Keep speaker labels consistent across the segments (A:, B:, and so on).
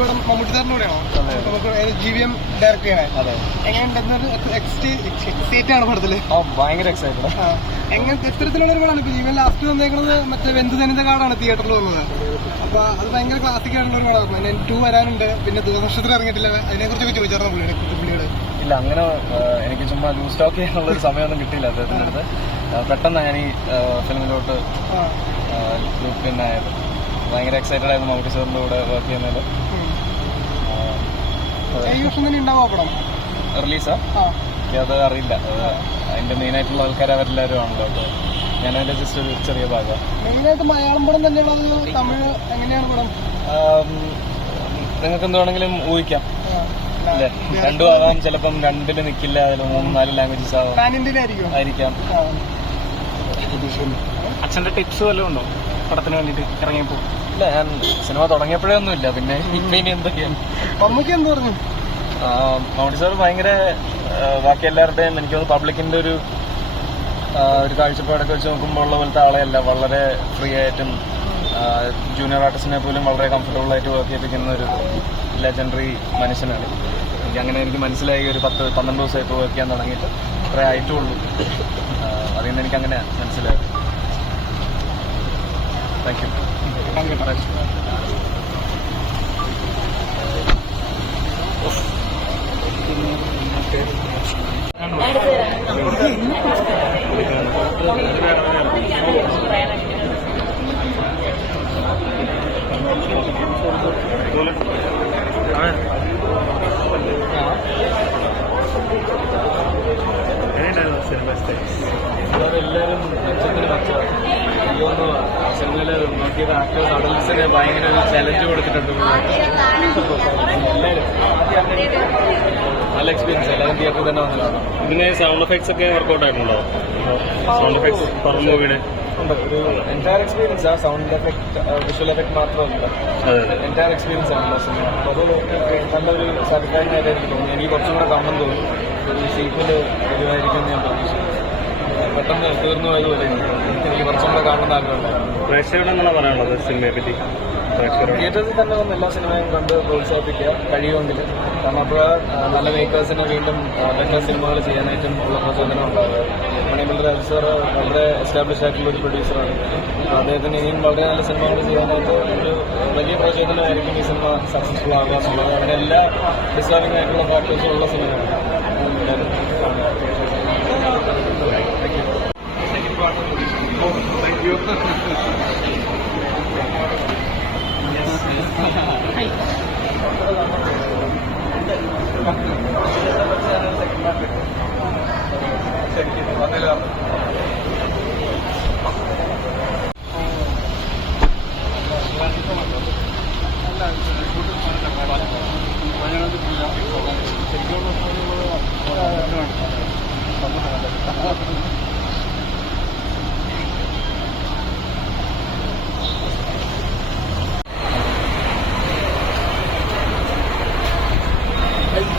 A: പടം മമ്മൂട്ടി സാറിന്റെ കൂടെയാണോ. നമുക്ക് ജി വി എം ഡയറക്ട് ചെയ്യണേ.
B: അതെ.
A: എങ്ങനെയുണ്ടെന്നൊരു എക്സ്റ്റേറ്റ് ആണ്
B: പടത്തിൽ. ഭയങ്കര എക്സൈറ്റഡ്.
A: എങ്ങനെ എത്തരത്തിലുള്ള ഒരു ജി വി എം ലാസ്റ്റ് വന്നേക്കുന്നത് മറ്റേ വെന്ത് തനിത കാർഡാണ് തിയേറ്ററിൽ വന്നത്. അപ്പൊ അത് ഭയങ്കര ക്ലാസിക് ആയിട്ടുള്ള ഒരു പടമാണ്. പിന്നെ ടു വരാനുണ്ട്. പിന്നെ ദൂരദർശനത്തിൽ ഇറങ്ങിയിട്ടില്ല. അതിനെ കുറിച്ചൊക്കെ ചോദിച്ചായിരുന്നു പുള്ളിയുടെ പുള്ളിയുടെ?
B: ഇല്ല അങ്ങനെ എനിക്ക് ചുമ്മാ ലൂസ് ടോക്ക് ചെയ്യാനുള്ള ഒരു സമയമൊന്നും കിട്ടിയില്ല അദ്ദേഹത്തിന്റെ അടുത്ത്. പെട്ടെന്ന് ഞാൻ ഈ ഫിലിമിലോട്ട്. പിന്നെ ഭയങ്കര എക്സൈറ്റഡ് ആയിരുന്നു മമ്മൂട്ടി സാറിന്റെ കൂടെ വർക്ക് ചെയ്യുന്നതിൽ
A: ഉം. ഈ വർഷം തന്നെ ഉണ്ടാവും ആ പടം
B: റിലീസാ?
A: ആ.
B: അത് അറിയില്ല. അതിന്റെ മെയിൻ ആയിട്ടുള്ള ആൾക്കാർ അവരെല്ലാവരും ആണല്ലോ. ഞാൻ അതിന്റെ ജസ്റ്റ് ഒരു ചെറിയ ഭാഗം. നിങ്ങൾക്ക് എന്ത് വേണമെങ്കിലും ഊഹിക്കാം. അല്ലേ? രണ്ടും ആകാം ചിലപ്പം രണ്ടിൽ നിൽക്കില്ല അതിൽ മൂന്ന് നാല് ലാംഗ്വേജസ് ആവാം.
A: ആയിരിക്കാം.
C: അച്ഛന്റെ ടിപ്സ് വല്ലതും ഉണ്ടോ? പടത്തിന് വേണ്ടിട്ട് ഇറങ്ങിയപ്പോ?
B: ഇല്ല ഞാൻ സിനിമ തുടങ്ങിയപ്പോഴേ ഒന്നുമില്ല. പിന്നെ ഇപ്പൊ ഇനി എന്തൊക്കെയാണ്
A: മമ്മൂക്ക് എന്ത് പറഞ്ഞു?
B: മമ്മൂട്ടി സാർ ഭയങ്കര ബാക്കി എല്ലാവരുടെയും എനിക്ക് തോന്നുന്നു പബ്ലിക്കിന്റെ ഒരു ഒരു കാഴ്ചപ്പാടൊക്കെ വെച്ച് നോക്കുമ്പോൾ ഉള്ള പോലത്തെ ആളെയല്ല. വളരെ ഫ്രീ ആയിട്ടും ജൂനിയർ ആർട്ടിസ്റ്റിനെ പോലും വളരെ കംഫർട്ടബിൾ ആയിട്ട് വർക്ക് ചെയ്യിപ്പിക്കുന്ന ഒരു ലെജൻഡറി മനുഷ്യനാണ്. എനിക്ക് അങ്ങനെ എനിക്ക് മനസ്സിലായി ഒരു പത്ത് പന്ത്രണ്ട് ദിവസമായിട്ട് വർക്ക് ചെയ്യാൻ തുടങ്ങിയിട്ട്. അത്രേ ആയിട്ടുള്ളൂ. അതിൽ നിന്ന് എനിക്ക് അങ്ങനെ മനസ്സിലായത്. தேங்க்யூ தேங்க்யூ மகாராஜ் സിനിമയിൽ ആക്ച്വൽ അഡൽസിന് ഭയങ്കര ഒരു ചലഞ്ച് കൊടുത്തിട്ടുണ്ട്. നല്ല എക്സ്പീരിയൻസ് എല്ലാവരും തിയേറ്ററിൽ തന്നെ വന്നതാണ്
C: ഇതിന് സൗണ്ട് എഫക്ട്സ് ഒക്കെ വർക്ക്ഔട്ട് ആയിട്ടുണ്ടോ? സൗണ്ട് എഫക്ട്സ് പറ മൂവിയുടെ
B: ഉണ്ട്. ഒരു എന്റയർ എക്സ്പീരിയൻസ് ആ. സൗണ്ട് എഫക്ട് വിഷ്വൽ എഫക്ട് മാത്രമല്ല. എന്റയർ എക്സ്പീരിയൻസ് ആണ് സിനിമ അപ്പോൾ അത് നല്ലൊരു സർക്കാരിനായിട്ട് എനിക്ക് തോന്നുന്നു. എനിക്ക് കുറച്ചും കൂടെ കമ്മൻ തോന്നി ഒരു ഷീപ്പിൽ വരുമായിരിക്കും പെട്ടെന്ന് തീർന്നു പോയതുപോലെ എനിക്ക് തോന്നി. എനിക്ക് കുറച്ചും കൂടെ കാണുന്ന ആഗ്രഹമുണ്ടായിരുന്നു
C: പ്രേക്ഷകരോട് എന്താണ് പറയാനുള്ളത് സിനിമയെ പറ്റി?
B: തിയേറ്റേഴ്സിൽ തന്നെ വന്ന് എല്ലാ സിനിമയും കണ്ട് പ്രോത്സാഹിപ്പിക്കുക കഴിയുമെങ്കിൽ. കാരണം അപ്പോൾ നല്ല മേക്കേഴ്സിനെ വീണ്ടും ബെറ്റർ സിനിമകൾ ചെയ്യാനായിട്ടും ഉള്ള പ്രചോദനം ഉണ്ടാവുക. മണിമൽ രാജ് സാർ വളരെ എസ്റ്റാബ്ലിഷ് ആയിട്ടുള്ള ഒരു പ്രൊഡ്യൂസറാണ് അദ്ദേഹത്തിന് ഇനിയും വളരെ നല്ല സിനിമകൾ ചെയ്യാനായിട്ട് ഒരു വലിയ പ്രചോദനമായിരിക്കും ഈ സിനിമ സക്സസ്ഫുൾ ആകുക എന്നുള്ളത്. അങ്ങനെ എല്ലാ ഡിസേർവിംഗ് ആയിട്ടുള്ള ഫാക്ടേഴ്സും ഉള്ള സിനിമയാണ്. Thank you.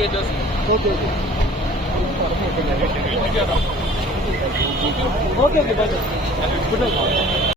A: create those photos. Okay, okay, bye. Good luck.